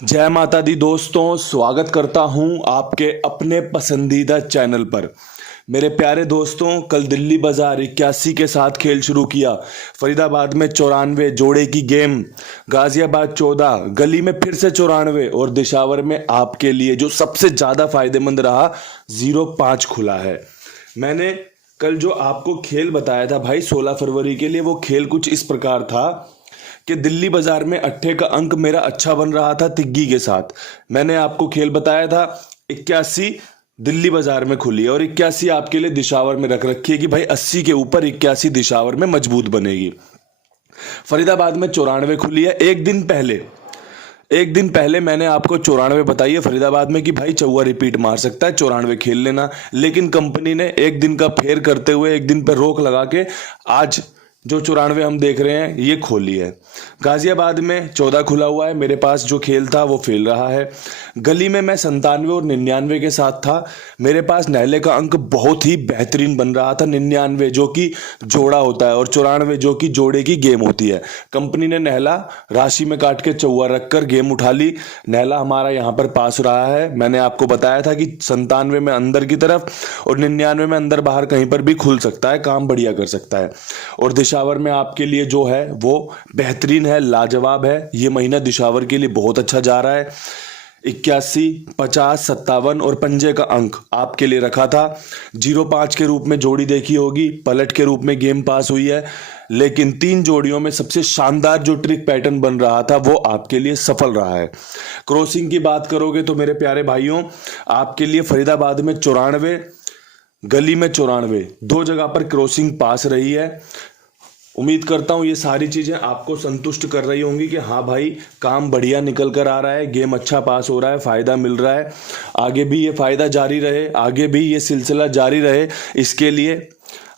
जय माता दी दोस्तों, स्वागत करता हूं आपके अपने पसंदीदा चैनल पर। मेरे प्यारे दोस्तों, कल दिल्ली बाजार 81 के साथ खेल शुरू किया। फरीदाबाद में 94 जोड़े की गेम, गाजियाबाद 14, गली में फिर से 94 और दिशावर में आपके लिए जो सबसे ज़्यादा फायदेमंद रहा 05 खुला है। मैंने कल जो आपको खेल बताया था भाई 16 फरवरी के लिए, वो खेल कुछ इस प्रकार था कि दिल्ली बाजार में अट्ठे का अंक मेरा अच्छा बन रहा था तिग्गी के साथ। मैंने आपको खेल बताया था 81 दिल्ली बाजार में खुली है और 81 आपके लिए दिशावर में रख रखी है कि भाई 80 के ऊपर 81 दिशावर में मजबूत बनेगी। फरीदाबाद में 94 खुली है। एक दिन पहले मैंने आपको 94 बताई है फरीदाबाद में कि भाई चौवा रिपीट मार सकता है, 94 खेल लेना। लेकिन कंपनी ने एक दिन का फेर करते हुए एक दिन पर रोक लगा के आज जो 94 हम देख रहे हैं ये खोली है। गाजियाबाद में 14 खुला हुआ है। मेरे पास जो खेल था वो फेल रहा है। गली में मैं 97 और 99 के साथ था। मेरे पास नहले का अंक बहुत ही बेहतरीन बन रहा था। 99 जो कि जोड़ा होता है और 94 जो कि जोड़े की गेम होती है। कंपनी ने नहला राशि में काट के चौवा रखकर गेम उठा ली। नहला हमारा यहाँ पर पास रहा है। मैंने आपको बताया था कि 97 में अंदर की तरफ और 99 में अंदर बाहर कहीं पर भी खुल सकता है, काम बढ़िया कर सकता है। और दिशावर में आपके लिए जो है वो बेहतरीन है, लाजवाब है। ये महीना दिशावर के लिए बहुत अच्छा जा रहा है। 81, 50, 57 और पंजे का अंक आपके लिए रखा था। 05 के रूप में जोड़ी देखी होगी, पलट के रूप में गेम पास हुई है। लेकिन 3 जोड़ियों में सबसे शानदार जो ट्रिक पैटर्न बन रहा था वो आपके लिए सफल रहा है। क्रॉसिंग की बात करोगे तो मेरे प्यारे भाइयों, आपके लिए फरीदाबाद में 94, गली में 94, 2 जगह पर क्रॉसिंग पास रही है। उम्मीद करता हूँ ये सारी चीज़ें आपको संतुष्ट कर रही होंगी कि हाँ भाई काम बढ़िया निकल कर आ रहा है, गेम अच्छा पास हो रहा है, फ़ायदा मिल रहा है। आगे भी ये फ़ायदा जारी रहे, आगे भी ये सिलसिला जारी रहे। इसके लिए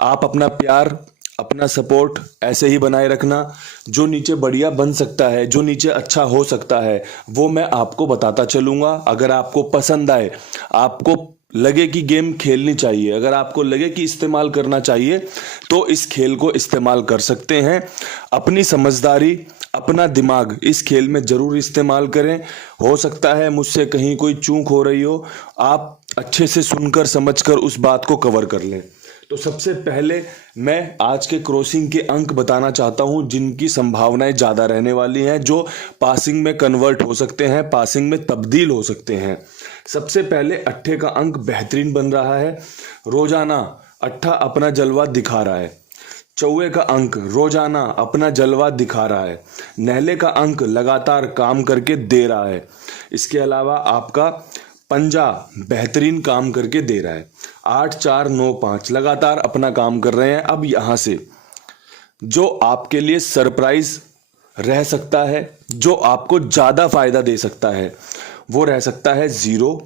आप अपना प्यार, अपना सपोर्ट ऐसे ही बनाए रखना। जो नीचे बढ़िया बन सकता है, जो नीचे अच्छा हो सकता है, वो मैं आपको बताता चलूँगा। अगर आपको पसंद आए, आपको लगे कि गेम खेलनी चाहिए, अगर आपको लगे कि इस्तेमाल करना चाहिए, तो इस खेल को इस्तेमाल कर सकते हैं। अपनी समझदारी, अपना दिमाग इस खेल में ज़रूर इस्तेमाल करें। हो सकता है मुझसे कहीं कोई चूक हो रही हो, आप अच्छे से सुनकर समझकर उस बात को कवर कर लें। तो सबसे पहले मैं आज के क्रॉसिंग के अंक बताना चाहता हूं जिनकी संभावनाएं ज़्यादा रहने वाली हैं, जो पासिंग में कन्वर्ट हो सकते हैं, पासिंग में तब्दील हो सकते हैं। सबसे पहले अट्ठे का अंक बेहतरीन बन रहा है। रोजाना अट्ठा अपना जलवा दिखा रहा है। चौवे का अंक रोजाना अपना जलवा दिखा रहा है। नहले का अंक लगातार काम करके दे रहा है। इसके अलावा आपका पंजा बेहतरीन काम करके दे रहा है। 8, 4, 9, 5 लगातार अपना काम कर रहे हैं। अब यहां से जो आपके लिए सरप्राइज रह सकता है, जो आपको ज्यादा फायदा दे सकता है, वो रह सकता है 0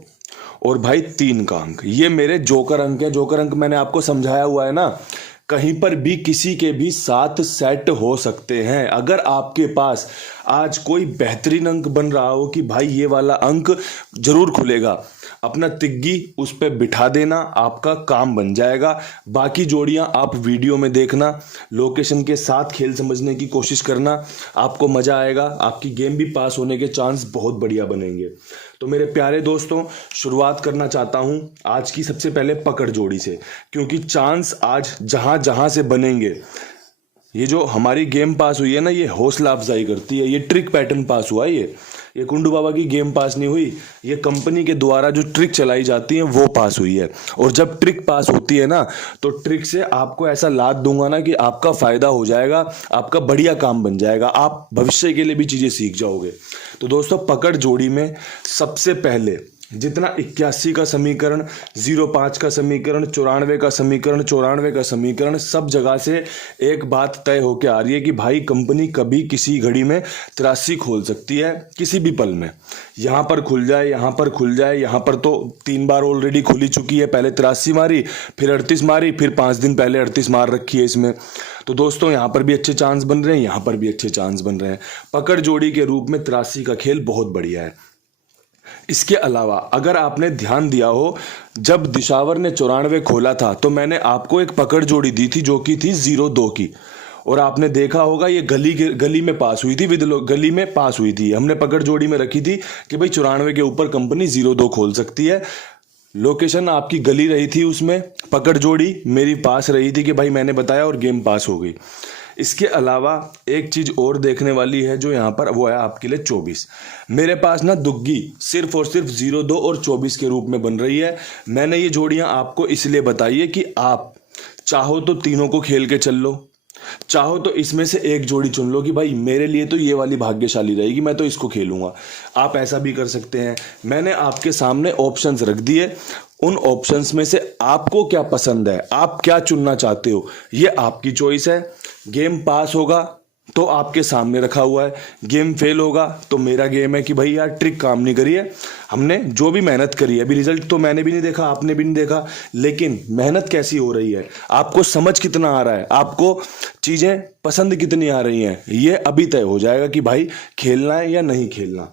और भाई 3 का अंक। ये मेरे जोकर अंक है। जोकर अंक मैंने आपको समझाया हुआ है ना, कहीं पर भी किसी के भी साथ सेट हो सकते हैं। अगर आपके पास आज कोई बेहतरीन अंक बन रहा हो कि भाई ये वाला अंक जरूर खुलेगा, अपना तिग्गी उस पर बिठा देना, आपका काम बन जाएगा। बाकी जोड़ियां आप वीडियो में देखना, लोकेशन के साथ खेल समझने की कोशिश करना, आपको मजा आएगा। आपकी गेम भी पास होने के चांस बहुत बढ़िया बनेंगे। तो मेरे प्यारे दोस्तों, शुरुआत करना चाहता हूं आज की सबसे पहले पकड़ जोड़ी से, क्योंकि चांस आज जहां जहां से बनेंगे, ये जो हमारी गेम पास हुई है ना, ये हौसला अफजाई करती है। ये ट्रिक पैटर्न पास हुआ है। ये कुंडू बाबा की गेम पास नहीं हुई, ये कंपनी के द्वारा जो ट्रिक चलाई जाती है वो पास हुई है। और जब ट्रिक पास होती है ना, तो ट्रिक से आपको ऐसा लाद दूंगा ना कि आपका फायदा हो जाएगा, आपका बढ़िया काम बन जाएगा, आप भविष्य के लिए भी चीजें सीख जाओगे। तो दोस्तों, पकड़ जोड़ी में सबसे पहले जितना 81 का समीकरण, 05 का समीकरण, 94 का समीकरण, 94 का समीकरण, सब जगह से एक बात तय होकर आ रही है कि भाई कंपनी कभी किसी घड़ी में 83 खोल सकती है, किसी भी पल में। यहाँ पर खुल जाए, यहाँ पर खुल जाए, यहाँ पर तो 3 बार ऑलरेडी खुली चुकी है। पहले 83 मारी, फिर 38 मारी, फिर 5 दिन पहले 38 मार रखी है इसमें। तो दोस्तों, यहाँ पर भी अच्छे चांस बन रहे हैं, यहाँ पर भी अच्छे चांस बन रहे हैं। पकड़ जोड़ी के रूप में 83 का खेल बहुत बढ़िया है। इसके अलावा अगर आपने ध्यान दिया हो, जब दिशावर ने 94 खोला था तो मैंने आपको एक पकड़ जोड़ी दी थी जो कि थी 0-2 की, और आपने देखा होगा ये गली में पास हुई थी, गली में पास हुई थी। हमने पकड़ जोड़ी में रखी थी कि भाई 94 के ऊपर कंपनी 02 खोल सकती है। लोकेशन आपकी गली रही थी, उसमें पकड़ जोड़ी मेरी पास रही थी कि भाई मैंने बताया और गेम पास हो गई। इसके अलावा एक चीज और देखने वाली है जो यहाँ पर, वो है आपके लिए 24। मेरे पास ना दुग्गी सिर्फ और सिर्फ 02 और 24 के रूप में बन रही है। मैंने ये जोड़ियां आपको इसलिए बताई है कि आप चाहो तो तीनों को खेल के चल लो, चाहो तो इसमें से एक जोड़ी चुन लो कि भाई मेरे लिए तो ये वाली भाग्यशाली रहेगी, मैं तो इसको खेलूंगा। आप ऐसा भी कर सकते हैं। मैंने आपके सामने ऑप्शंस रख दिए, उन ऑप्शंस में से आपको क्या पसंद है, आप क्या चुनना चाहते हो, ये आपकी चॉइस है। गेम पास होगा तो आपके सामने रखा हुआ है, गेम फेल होगा तो मेरा गेम है कि भाई यार ट्रिक काम नहीं करी है, हमने जो भी मेहनत करी है, अभी रिजल्ट तो मैंने भी नहीं देखा, आपने भी नहीं देखा, लेकिन मेहनत कैसी हो रही है, आपको समझ कितना आ रहा है, आपको चीजें पसंद कितनी आ रही हैं, ये अभी तय हो जाएगा कि भाई खेलना है या नहीं खेलना।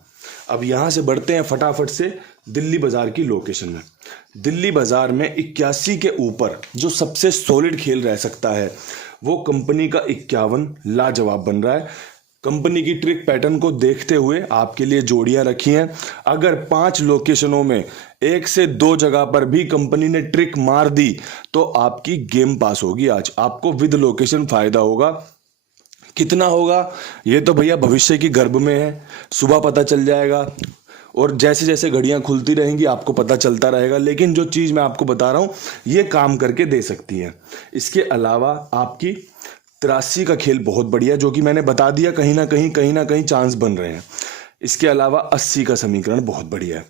अब यहां से बढ़ते हैं फटाफट से दिल्ली बाजार की लोकेशन में। दिल्ली बाजार में 81 के ऊपर जो सबसे सॉलिड खेल रह सकता है वो कंपनी का 51 लाजवाब बन रहा है। कंपनी की ट्रिक पैटर्न को देखते हुए आपके लिए जोड़ियां रखी हैं। अगर 5 लोकेशनों में 1 से 2 जगह पर भी कंपनी ने ट्रिक मार दी तो आपकी गेम पास होगी। आज आपको विद लोकेशन फायदा होगा। कितना होगा ये तो भैया भविष्य की गर्भ में है, सुबह पता चल जाएगा और जैसे जैसे घड़ियां खुलती रहेंगी आपको पता चलता रहेगा। लेकिन जो चीज मैं आपको बता रहा हूं ये काम करके दे सकती है। इसके अलावा आपकी 83 का खेल बहुत बढ़िया, जो कि मैंने बता दिया, कहीं ना कहीं चांस बन रहे हैं। इसके अलावा 80 का समीकरण बहुत बढ़िया है।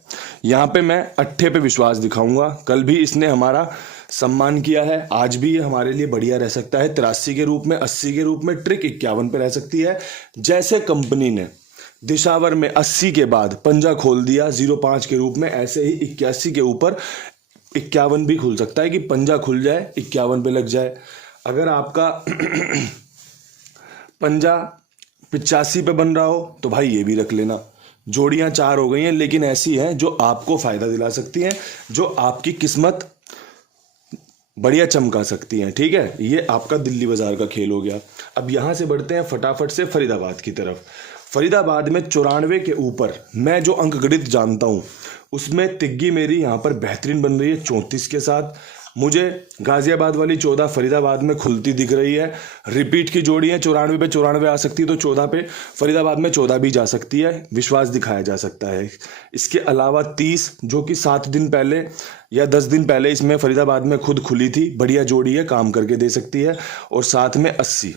यहाँ पे मैं 8 पे विश्वास दिखाऊंगा। कल भी इसने हमारा सम्मान किया है, आज भी ये हमारे लिए बढ़िया रह सकता है। 83 के रूप में, 80 के रूप में, ट्रिक 51 पे रह सकती है। जैसे कंपनी ने दिशावर में 80 के बाद पंजा खोल दिया 05 के रूप में, ऐसे ही 81 के ऊपर 51 भी खुल सकता है कि पंजा खुल जाए 51 पे लग जाए। अगर आपका पंजा 85 पे बन रहा हो तो भाई ये भी रख लेना। जोड़ियां 4 हो गई हैं, लेकिन ऐसी हैं जो आपको फायदा दिला सकती हैं, जो आपकी किस्मत बढ़िया चमका सकती हैं। ठीक है, ये आपका दिल्ली बाजार का खेल हो गया। अब यहां से बढ़ते हैं फटाफट से फरीदाबाद की तरफ। फरीदाबाद में 94 के ऊपर मैं जो अंक गणित जानता हूं उसमें तिग्गी मेरी यहां पर बेहतरीन बन रही है 34 के साथ। मुझे गाजियाबाद वाली 14 फरीदाबाद में खुलती दिख रही है। रिपीट की जोड़ी है, 94 पे 94 आ सकती है तो 14 पे फरीदाबाद में 14 भी जा सकती है, विश्वास दिखाया जा सकता है। इसके अलावा 30 जो कि 7 दिन पहले या 10 दिन पहले इसमें फरीदाबाद में खुद खुली थी, बढ़िया जोड़ी है, काम करके दे सकती है। और साथ में 80।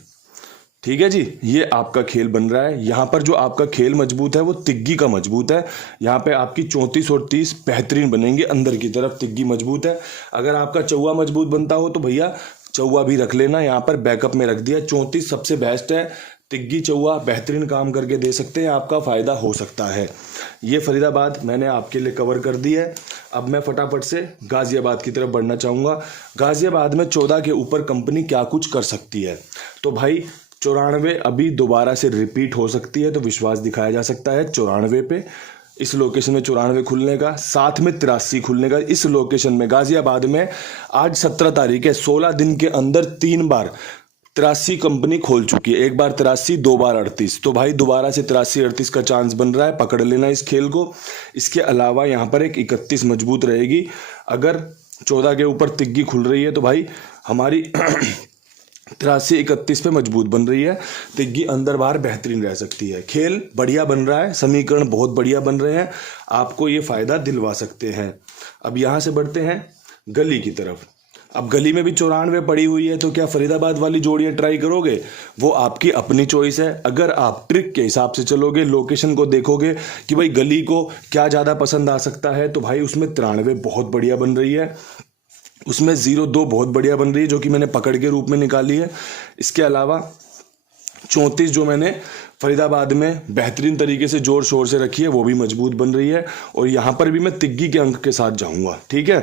ठीक है जी, ये आपका खेल बन रहा है। यहाँ पर जो आपका खेल मजबूत है वो तिग्गी का मजबूत है। यहाँ पे आपकी 34 और 30 बेहतरीन बनेंगे, अंदर की तरफ तिग्गी मजबूत है। अगर आपका चौवा मजबूत बनता हो तो भैया चौवा भी रख लेना, यहाँ पर बैकअप में रख दिया। 34 सबसे बेस्ट है, तिग्गी चौवा बेहतरीन काम करके दे सकते हैं, आपका फायदा हो सकता है। ये फरीदाबाद मैंने आपके लिए कवर कर दी है। अब मैं फटाफट से गाजियाबाद की तरफ बढ़ना चाहूँगा। गाजियाबाद में 14 के ऊपर कंपनी क्या कुछ कर सकती है, तो भाई 94 अभी दोबारा से रिपीट हो सकती है, तो विश्वास दिखाया जा सकता है 94 पे। इस लोकेशन में 94 खुलने का, साथ में 83 खुलने का। इस लोकेशन में गाजियाबाद में आज 17 तारीख है, 16 दिन के अंदर 3 बार 83 कंपनी खोल चुकी है। एक बार 83, 2 बार 38, तो भाई दोबारा से 83 38 का चांस बन रहा है, पकड़ लेना इस खेल को। इसके अलावा यहाँ पर एक 31 मजबूत रहेगी। अगर 14 के ऊपर तिग्गी खुल रही है तो भाई हमारी 83 31 पे मजबूत बन रही है। तिग्गी अंदर बाहर बेहतरीन रह सकती है। खेल बढ़िया बन रहा है, समीकरण बहुत बढ़िया बन रहे हैं, आपको ये फायदा दिलवा सकते हैं। अब यहाँ से बढ़ते हैं गली की तरफ। अब गली में भी 94 पड़ी हुई है, तो क्या फरीदाबाद वाली जोड़ियां ट्राई करोगे, वो आपकी अपनी चॉइस है। अगर आप ट्रिक के हिसाब से चलोगे, लोकेशन को देखोगे कि भाई गली को क्या ज़्यादा पसंद आ सकता है, तो भाई उसमें 93 बहुत बढ़िया बन रही है, उसमें 02 बहुत बढ़िया बन रही है, जो कि मैंने पकड़ के रूप में निकाली है। इसके अलावा 34 जो मैंने फरीदाबाद में बेहतरीन तरीके से जोर शोर से रखी है, वो भी मजबूत बन रही है। और यहाँ पर भी मैं तिग्गी के अंक के साथ जाऊँगा। ठीक है,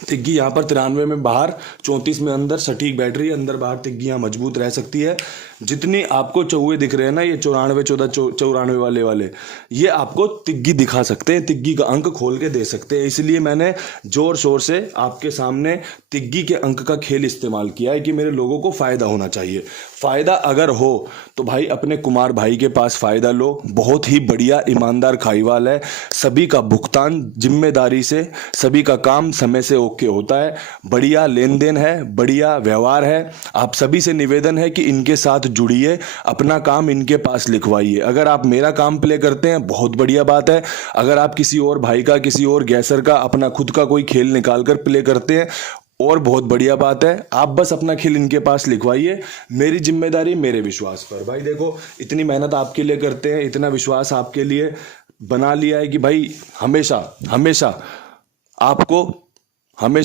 तिग्गी यहाँ पर 93 में बाहर, 34 में अंदर, सटीक बैटरी अंदर बाहर, तिग्गी यहाँ मजबूत रह सकती है। जितनी आपको चौवे दिख रहे हैं ना, ये 94 14 94 वाले ये आपको तिग्गी दिखा सकते हैं, तिग्गी का अंक खोल के दे सकते हैं। इसलिए मैंने जोर शोर से आपके सामने तिग्गी के अंक का खेल इस्तेमाल किया है कि मेरे लोगों को फायदा होना चाहिए। फायदा अगर हो तो भाई अपने कुमार भाई के पास फायदा लो, बहुत ही बढ़िया ईमानदार खाईवाल है, सभी का भुगतान जिम्मेदारी से, सभी का काम समय से ओके होता है, बढ़िया लेन देन है, बढ़िया व्यवहार है। आप सभी से निवेदन है कि इनके साथ जुड़िए, अपना काम इनके पास लिखवाइए। अगर आप मेरा काम प्ले करते हैं बहुत बढ़िया बात है, अगर आप किसी और भाई का, किसी और गैसर का अपना खुद का कोई खेल निकाल कर प्ले करते हैं और बहुत बढ़िया बात है। आप बस अपना खेल इनके पास लिखवाइए, मेरी जिम्मेदारी मेरे विश्वास पर। भाई देखो, इतनी मेहनत आपके लिए करते हैं, इतना विश्वास आपके लिए बना लिया है कि भाई हमेशा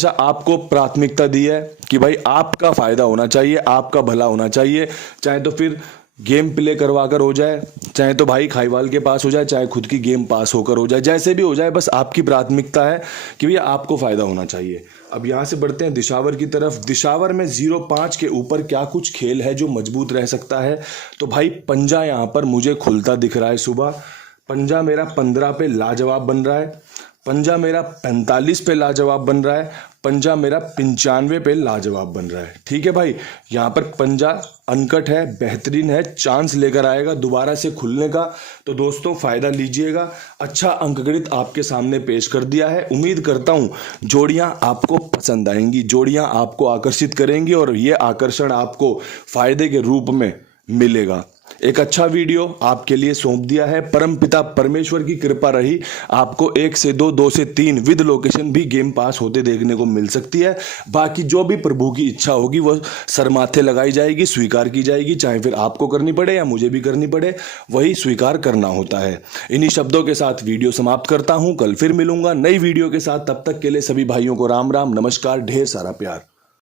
आपको प्राथमिकता दी है कि भाई आपका फायदा होना चाहिए, आपका भला होना चाहिए। चाहे तो फिर गेम प्ले करवा कर हो जाए, चाहे तो भाई खाईवाल के पास हो जाए, चाहे खुद की गेम पास होकर हो जाए, जैसे भी हो जाए, बस आपकी प्राथमिकता है कि भैया आपको फायदा होना चाहिए। अब यहाँ से बढ़ते हैं दिशावर की तरफ। दिशावर में 0-5 के ऊपर क्या कुछ खेल है जो मजबूत रह सकता है? तो भाई पंजा यहाँ पर मुझे खुलता दिख रहा है सुबह। पंजा मेरा 15 पे लाजवाब बन रहा है, पंजा मेरा 45 पे लाजवाब बन रहा है, पंजा मेरा 95 पे लाजवाब बन रहा है। ठीक है भाई, यहाँ पर पंजा अनकट है, बेहतरीन है, चांस लेकर आएगा दोबारा से खुलने का। तो दोस्तों फायदा लीजिएगा। अच्छा अंकगणित आपके सामने पेश कर दिया है, उम्मीद करता हूँ जोड़ियां आपको पसंद आएंगी, जोड़ियां आपको आकर्षित करेंगी और ये आकर्षण आपको फायदे के रूप में मिलेगा। एक अच्छा वीडियो आपके लिए सौंप दिया है। परमपिता परमेश्वर की कृपा रही, आपको 1 से 2, 2 से 3 विद लोकेशन भी गेम पास होते देखने को मिल सकती है। बाकी जो भी प्रभु की इच्छा होगी वो सरमाथे लगाई जाएगी, स्वीकार की जाएगी, चाहे फिर आपको करनी पड़े या मुझे भी करनी पड़े, वही स्वीकार करना होता है। इन्हीं शब्दों के साथ वीडियो समाप्त करता हूं, कल फिर मिलूंगा नई वीडियो के साथ। तब तक के लिए सभी भाइयों को राम राम, नमस्कार, ढेर सारा प्यार।